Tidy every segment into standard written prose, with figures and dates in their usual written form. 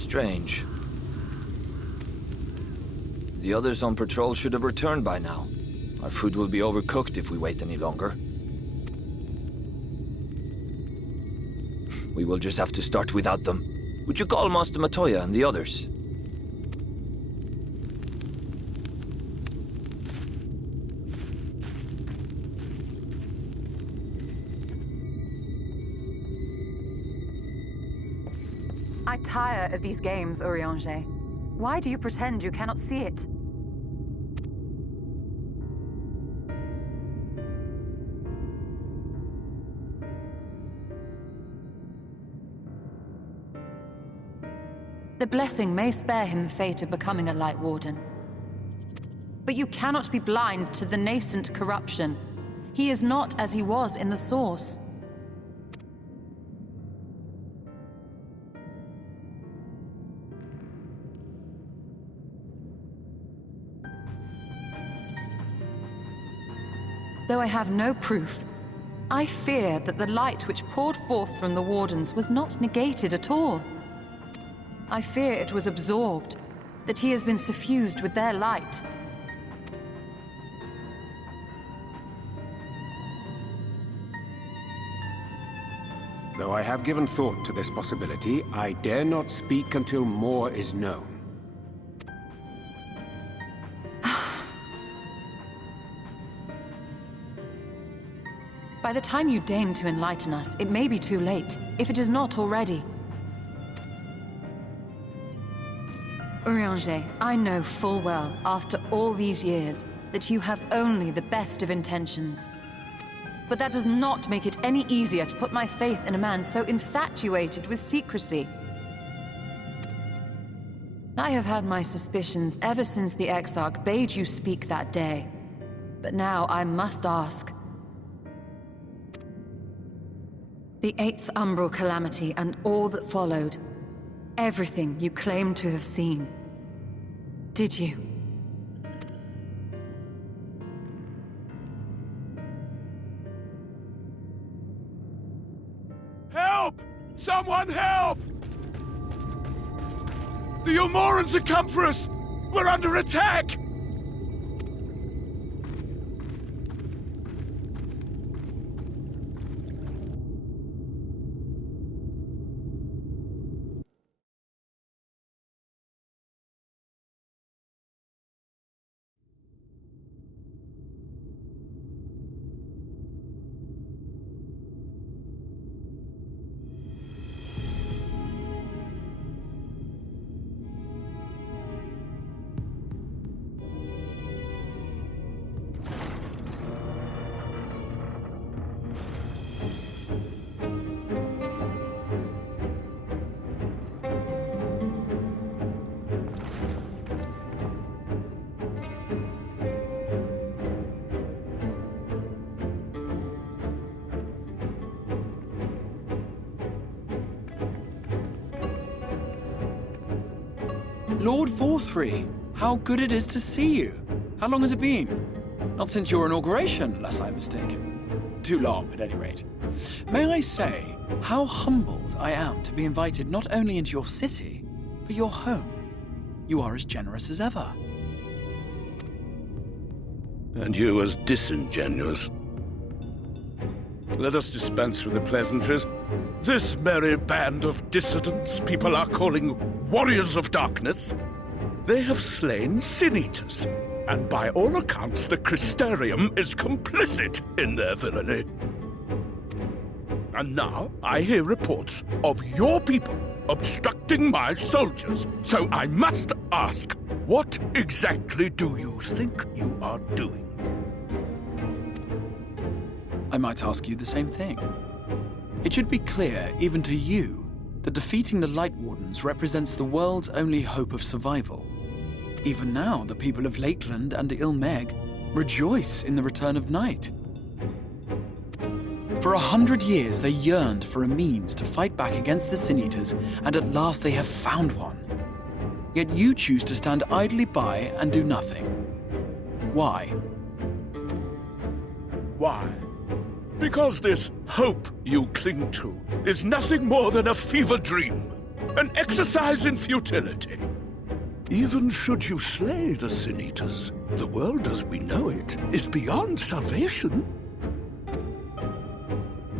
Strange. The others on patrol should have returned by now. Our food will be overcooked if we wait any longer. We will just have to start without them. Would you call Master Matoya and the others? I tire of these games, Urianger. Why do you pretend you cannot see it? The blessing may spare him the fate of becoming a Light Warden. But you cannot be blind to the nascent corruption. He is not as he was in the Source. Though I have no proof, I fear that the light which poured forth from the Wardens was not negated at all. I fear it was absorbed, that he has been suffused with their light. Though I have given thought to this possibility, I dare not speak until more is known. By the time you deign to enlighten us, it may be too late, if it is not already. Urianger, I know full well, after all these years, that you have only the best of intentions. But that does not make it any easier to put my faith in a man so infatuated with secrecy. I have had my suspicions ever since the Exarch bade you speak that day. But now I must ask. The 8th Umbral Calamity and all that followed. Everything you claim to have seen. Did you? Help! Someone help! The Ilmorans have come for us! We're under attack! Lord Forthry, how good it is to see you. How long has it been? Not since your inauguration, unless I'm mistaken. Too long, at any rate. May I say, how humbled I am to be invited not only into your city, but your home. You are as generous as ever. And you as disingenuous. Let us dispense with the pleasantries. This merry band of dissidents people are calling Warriors of Darkness. They have slain Sin-Eaters, and by all accounts the Crystarium is complicit in their villainy. And now I hear reports of your people obstructing my soldiers, so I must ask, what exactly do you think you are doing? I might ask you the same thing. It should be clear, even to you, that defeating the Light Wardens represents the world's only hope of survival. Even now, the people of Lakeland and Ilmeg rejoice in the return of night. For 100 years, they yearned for a means to fight back against the Sin-Eaters, and at last they have found one. Yet you choose to stand idly by and do nothing. Why? Why? Because this hope you cling to is nothing more than a fever dream. An exercise in futility. Even should you slay the Sin Eaters, the world as we know it is beyond salvation.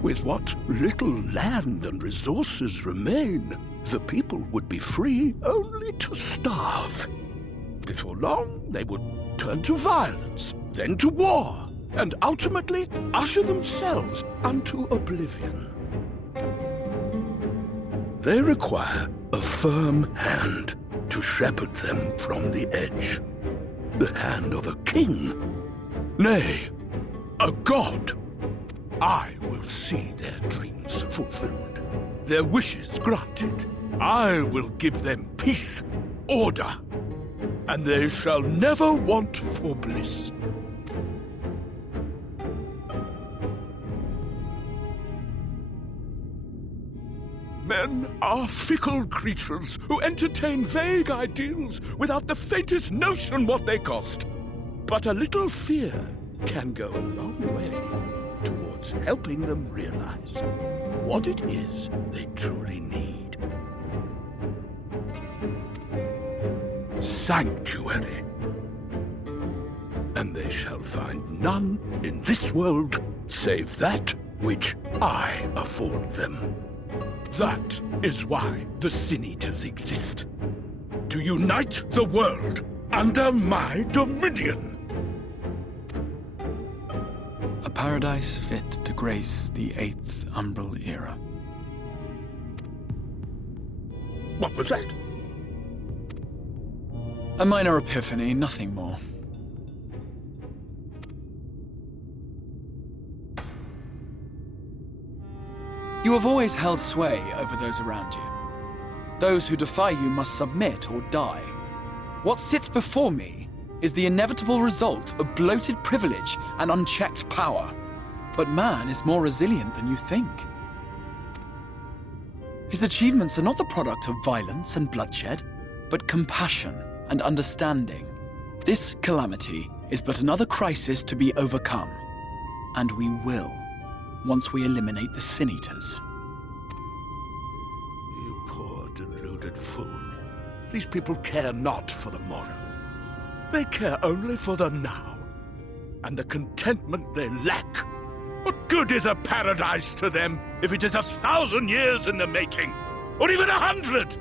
With what little land and resources remain, the people would be free only to starve. Before long, they would turn to violence, then to war, and ultimately usher themselves unto oblivion. They require a firm hand to shepherd them from the edge. The hand of a king. Nay, a god. I will see their dreams fulfilled, their wishes granted. I will give them peace, order, and they shall never want for bliss. Men are fickle creatures who entertain vague ideals without the faintest notion what they cost. But a little fear can go a long way towards helping them realize what it is they truly need. Sanctuary. And they shall find none in this world save that which I afford them. That is why the Sin Eaters exist. To unite the world under my dominion. A paradise fit to grace the 8th Umbral era. What was that? A minor epiphany, nothing more. You have always held sway over those around you. Those who defy you must submit or die. What sits before me is the inevitable result of bloated privilege and unchecked power. But man is more resilient than you think. His achievements are not the product of violence and bloodshed, but compassion and understanding. This calamity is but another crisis to be overcome. And we will, once we eliminate the Sin Eaters. You poor deluded fool. These people care not for the morrow. They care only for the now, and the contentment they lack. What good is a paradise to them if it is 1,000 years in the making, or even 100?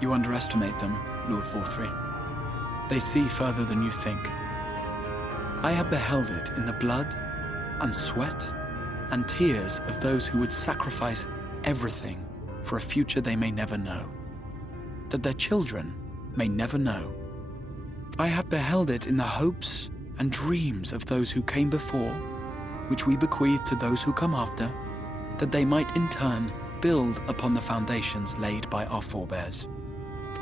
You underestimate them, Lord Forthry. They see further than you think. I have beheld it in the blood and sweat and tears of those who would sacrifice everything for a future they may never know, that their children may never know. I have beheld it in the hopes and dreams of those who came before, which we bequeath to those who come after, that they might in turn build upon the foundations laid by our forebears.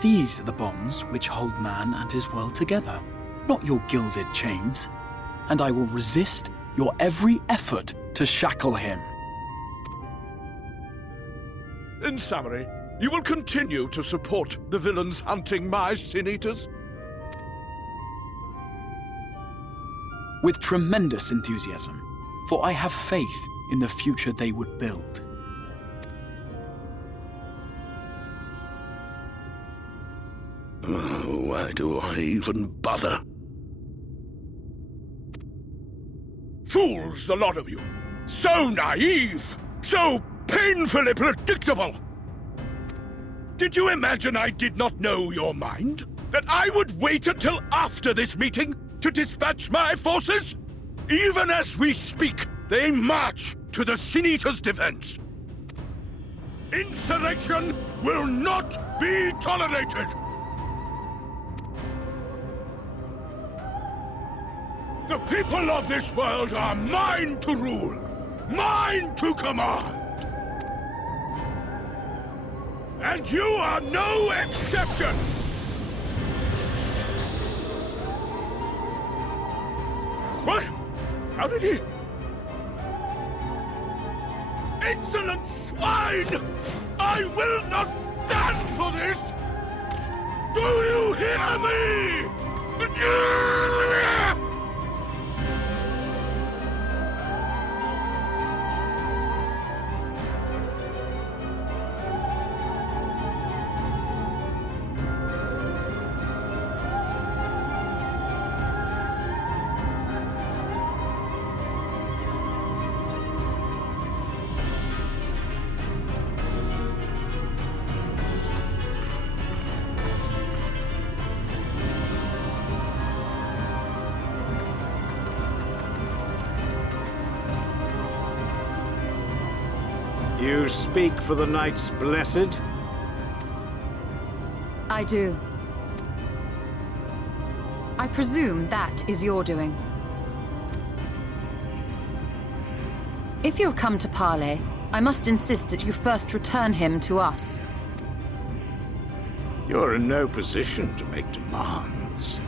These are the bonds which hold man and his world together, not your gilded chains. And I will resist your every effort to shackle him. In summary, you will continue to support the villains hunting my Sin Eaters? With tremendous enthusiasm, for I have faith in the future they would build. Oh, why do I even bother? Fools, the lot of you! So naive! So painfully predictable! Did you imagine I did not know your mind? That I would wait until after this meeting to dispatch my forces? Even as we speak, they march to the Sin Eaters' defense. Insurrection will not be tolerated! The people of this world are mine to rule, mine to command. And you are no exception! What? How did he... Insolent swine! I will not stand for this! Do you hear me? You speak for the Knights Blessed? I do. I presume that is your doing. If you have come to parley, I must insist that you first return him to us. You're in no position to make demands.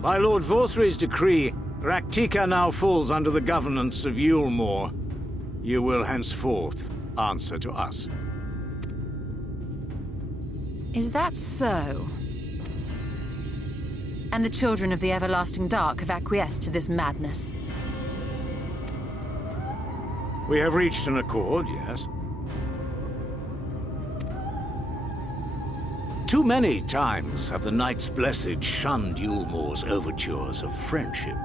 By Lord Vorthry's decree, Rak'tika now falls under the governance of Yulmore. You will henceforth answer to us. Is that so? And the children of the Everlasting Dark have acquiesced to this madness? We have reached an accord, yes. Too many times have the Knights Blessed shunned Yulmore's overtures of friendship.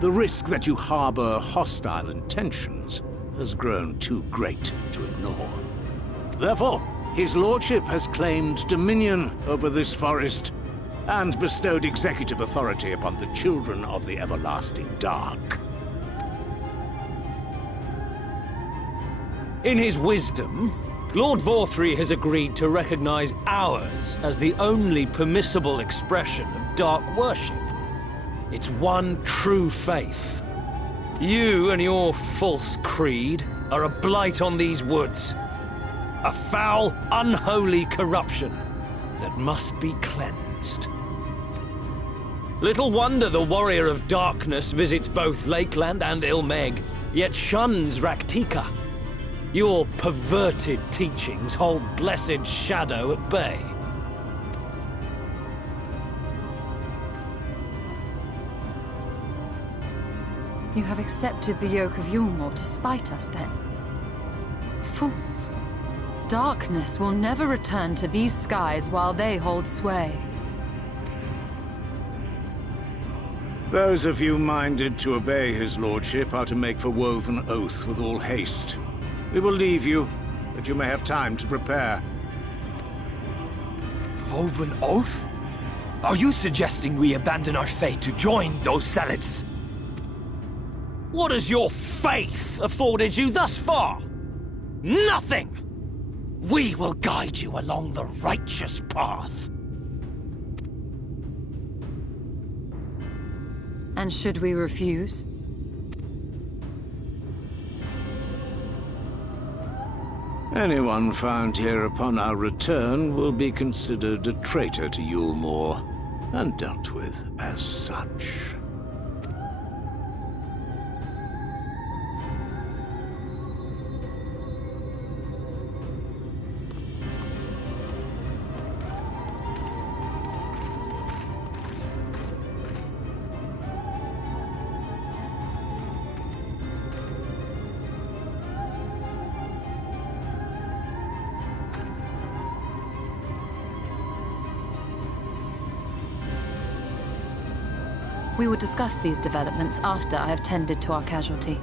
The risk that you harbor hostile intentions has grown too great to ignore. Therefore, his lordship has claimed dominion over this forest and bestowed executive authority upon the children of the Everlasting Dark. In his wisdom, Lord Vorthry has agreed to recognize ours as the only permissible expression of dark worship. It's one true faith. You and your false creed are a blight on these woods. A foul, unholy corruption that must be cleansed. Little wonder the Warrior of Darkness visits both Lakeland and Ilmeg, yet shuns Rak'tika. Your perverted teachings hold blessed Shadow at bay. You have accepted the yoke of Yulmore to spite us, then? Fools. Darkness will never return to these skies while they hold sway. Those of you minded to obey his lordship are to make for Woven Oath with all haste. We will leave you, that you may have time to prepare. Woven Oath? Are you suggesting we abandon our fate to join those zealots? What has your faith afforded you thus far? Nothing! We will guide you along the righteous path. And should we refuse? Anyone found here upon our return will be considered a traitor to Yulmore, and dealt with as such. We will discuss these developments after I have tended to our casualty.